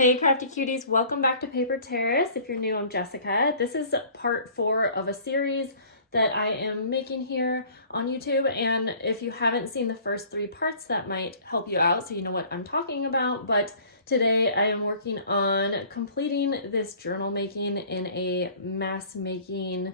Hey crafty cuties, welcome back to Paper Terrace. If you're new, I'm Jessica. This is part 4 of a series that I am making here on YouTube, and if you haven't seen the first 3 parts, that might help you out so you know what I'm talking about. But today I am working on completing this journal making in a mass making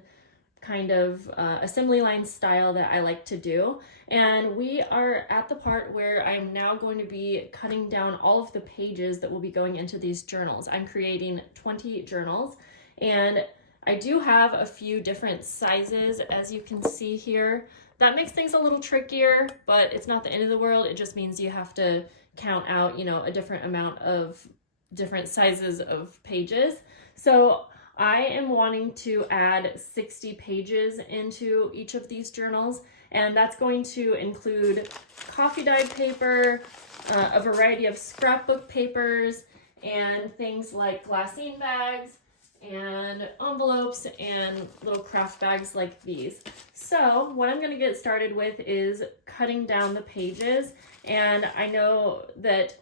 kind of assembly line style that I like to do. And we are at the part where I'm now going to be cutting down all of the pages that will be going into these journals. I'm creating 20 journals, and I do have a few different sizes, as you can see here. That makes things a little trickier, but it's not the end of the world. It just means you have to count out, a different amount of different sizes of pages. So I am wanting to add 60 pages into each of these journals, and that's going to include coffee dyed paper, a variety of scrapbook papers, and things like glassine bags and envelopes and little craft bags like these. So what I'm going to get started with is cutting down the pages, and I know that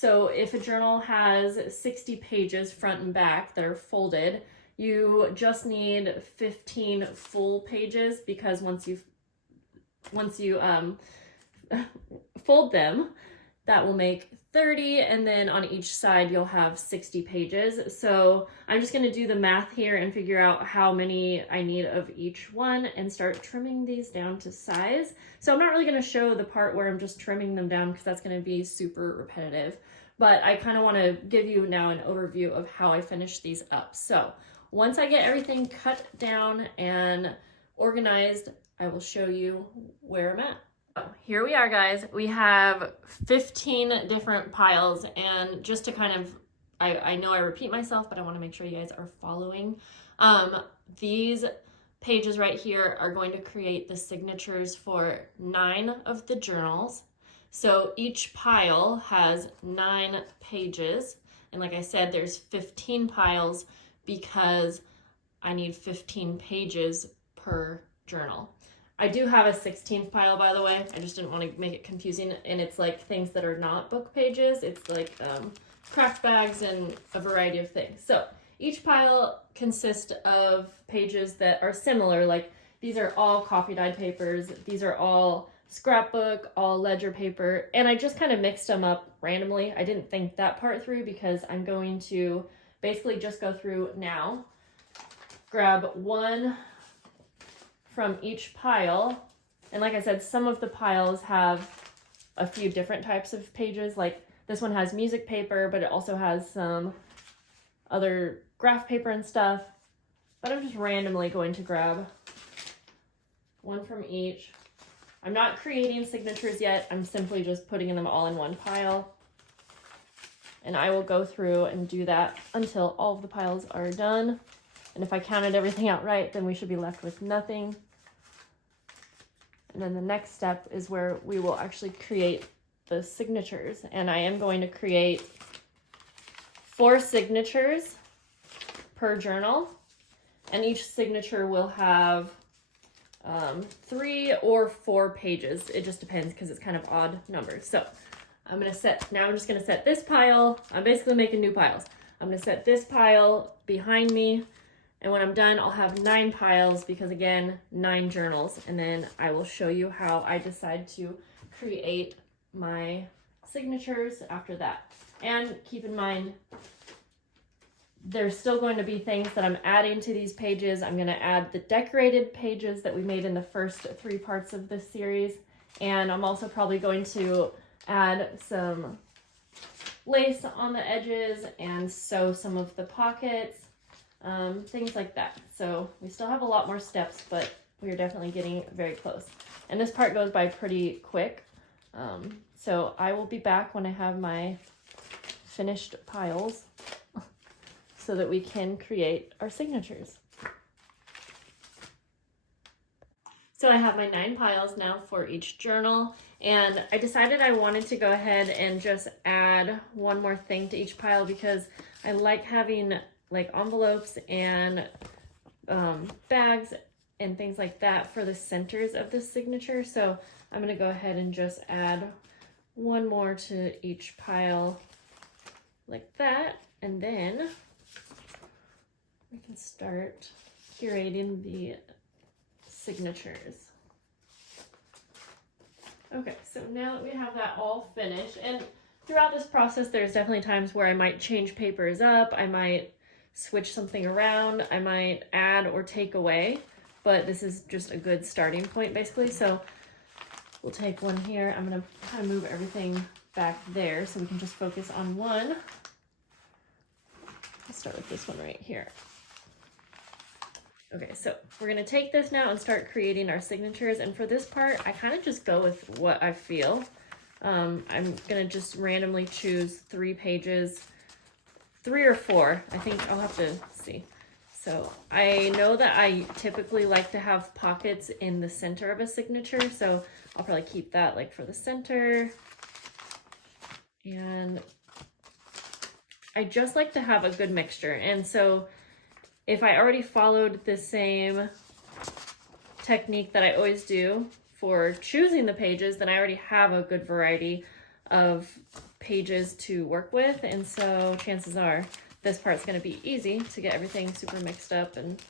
if a journal has 60 pages front and back that are folded, you just need 15 full pages, because once you fold them, that will make 30, and then on each side you'll have 60 pages. So I'm just going to do the math here and figure out how many I need of each one and start trimming these down to size. So I'm not really going to show the part where I'm just trimming them down, because that's going to be super repetitive, but I kind of want to give you now an overview of how I finish these up. So once I get everything cut down and organized, I will show you where I'm at. So here we are, guys. We have 15 different piles, and just to kind of, I know I repeat myself, but I want to make sure you guys are following. These pages right here are going to create the signatures for 9 of the journals. So each pile has 9 pages, and like I said, there's 15 piles because I need 15 pages per journal. I do have a 16th pile, by the way. I just didn't want to make it confusing, and it's like things that are not book pages. It's like craft bags and a variety of things. So each pile consists of pages that are similar. Like these are all coffee dyed papers. These are all scrapbook, all ledger paper, and I just kind of mixed them up randomly. I didn't think that part through, because I'm going to basically just go through now, grab one from each pile, and like I said, some of the piles have a few different types of pages. Like this one has music paper, but it also has some other graph paper and stuff, but I'm just randomly going to grab one from each. I'm not creating signatures yet. I'm simply just putting them all in one pile. And I will go through and do that until all of the piles are done. And if I counted everything out right, then we should be left with nothing. And then the next step is where we will actually create the signatures. And I am going to create 4 signatures per journal. And each signature will have 3 or 4 pages. It just depends, because it's kind of odd numbers. So I'm just going to set this pile. I'm basically making new piles. I'm going to set this pile behind me, and when I'm done, I'll have 9 piles, because again, 9 journals, and then I will show you how I decide to create my signatures after that. And keep in mind, there's still going to be things that I'm adding to these pages. I'm going to add the decorated pages that we made in the first 3 parts of this series, and I'm also probably going to add some lace on the edges and sew some of the pockets, things like that. So we still have a lot more steps, but we are definitely getting very close. And this part goes by pretty quick. So I will be back when I have my finished piles so that we can create our signatures. So I have my 9 piles now for each journal, and I decided I wanted to go ahead and just add one more thing to each pile, because I like having like envelopes and bags and things like that for the centers of the signature. So I'm going to go ahead and just add one more to each pile like that, and then we can start curating the signatures. Okay, so now that we have that all finished, and throughout this process there's definitely times where I might change papers up, I might switch something around, I might add or take away, but this is just a good starting point basically. So we'll take one here. I'm gonna kind of move everything back there so we can just focus on one. Let's start with this one right here. Okay, so we're gonna take this now and start creating our signatures. And for this part, I kind of just go with what I feel. I'm gonna just randomly choose 3 pages, 3 or 4. I think I'll have to see. So I know that I typically like to have pockets in the center of a signature, so I'll probably keep that like for the center. And I just like to have a good mixture. And so if I already followed the same technique that I always do for choosing the pages, then I already have a good variety of pages to work with. And so chances are this part's going to be easy to get everything super mixed up. And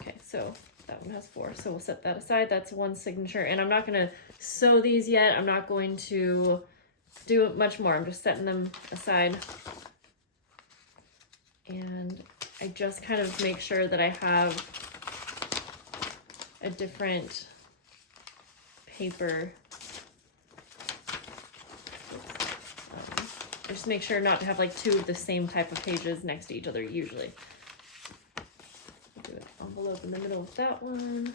okay, so that one has 4, so we'll set that aside. That's one signature, and I'm not going to sew these yet. I'm not going to do much more. I'm just setting them aside. And I just kind of make sure that I have a different paper. Just make sure not to have like 2 of the same type of pages next to each other usually. I'll do an envelope in the middle of that one.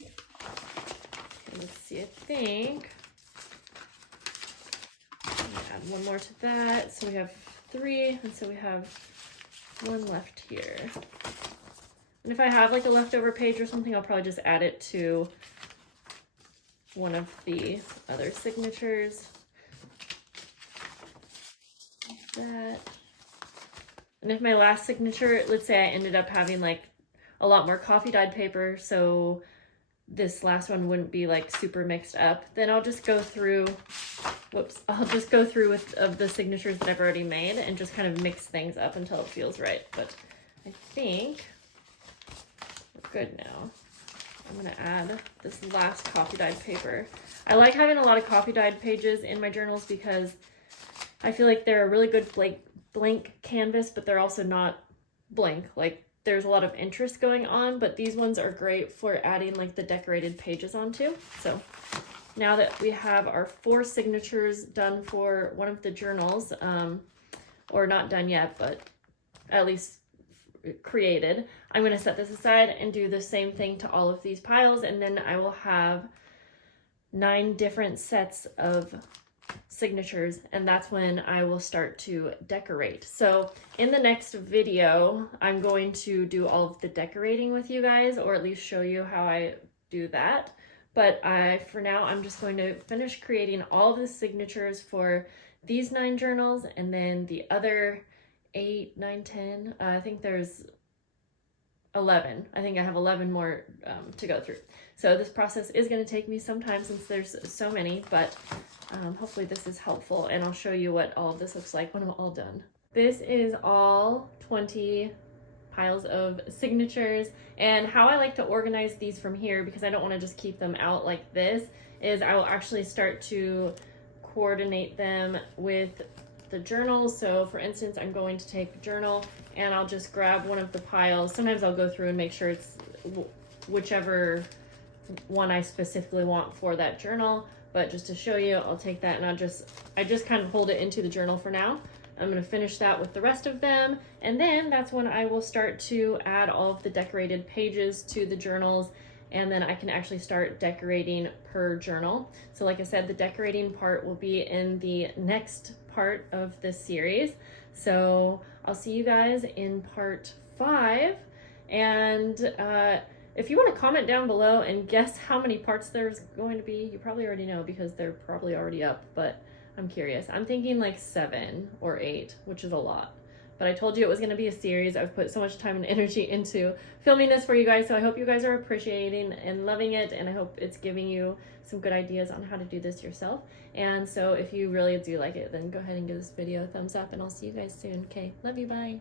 Okay, let's see, I think add one more to that. So we have 3, and so we have 1 left here. And if I have like a leftover page or something, I'll probably just add it to one of the other signatures. Like that. And if my last signature, let's say I ended up having like a lot more coffee dyed paper, so this last one wouldn't be like super mixed up, then I'll just go through, I'll just go through with of the signatures that I've already made and just kind of mix things up until it feels right. But I think we're good now. I'm gonna add this last coffee dyed paper. I like having a lot of coffee dyed pages in my journals because I feel like they're a really good blank canvas, but they're also not blank. Like there's a lot of interest going on, but these ones are great for adding like the decorated pages onto. So now that we have our 4 signatures done for one of the journals, or not done yet, but at least created, I'm going to set this aside and do the same thing to all of these piles, and then I will have 9 different sets of signatures, and that's when I will start to decorate. So in the next video, I'm going to do all of the decorating with you guys, or at least show you how I do that. But for now, I'm just going to finish creating all the signatures for these 9 journals, and then the other 8, 9, 10, I think there's 11. I think I have 11 more to go through. So this process is going to take me some time since there's so many, but hopefully this is helpful, and I'll show you what all of this looks like when I'm all done. This is all 20 piles of signatures, and how I like to organize these from here, because I don't want to just keep them out like this, is I will actually start to coordinate them with the journals. So for instance, I'm going to take a journal and I'll just grab one of the piles. Sometimes I'll go through and make sure it's whichever one I specifically want for that journal, but just to show you, I'll take that and I just kind of hold it into the journal for now. I'm going to finish that with the rest of them, and then that's when I will start to add all of the decorated pages to the journals, and then I can actually start decorating per journal. So like I said, the decorating part will be in the next part of this series. So I'll see you guys in part 5, and if you want to comment down below and guess how many parts there's going to be, you probably already know because they're probably already up, but I'm curious. I'm thinking like 7 or 8, which is a lot, But I told you it was going to be a series. I've put so much time and energy into filming this for you guys, so I hope you guys are appreciating and loving it, and I hope it's giving you some good ideas on how to do this yourself. And so if you really do like it, then go ahead and give this video a thumbs up, and I'll see you guys soon. Okay, love you, bye.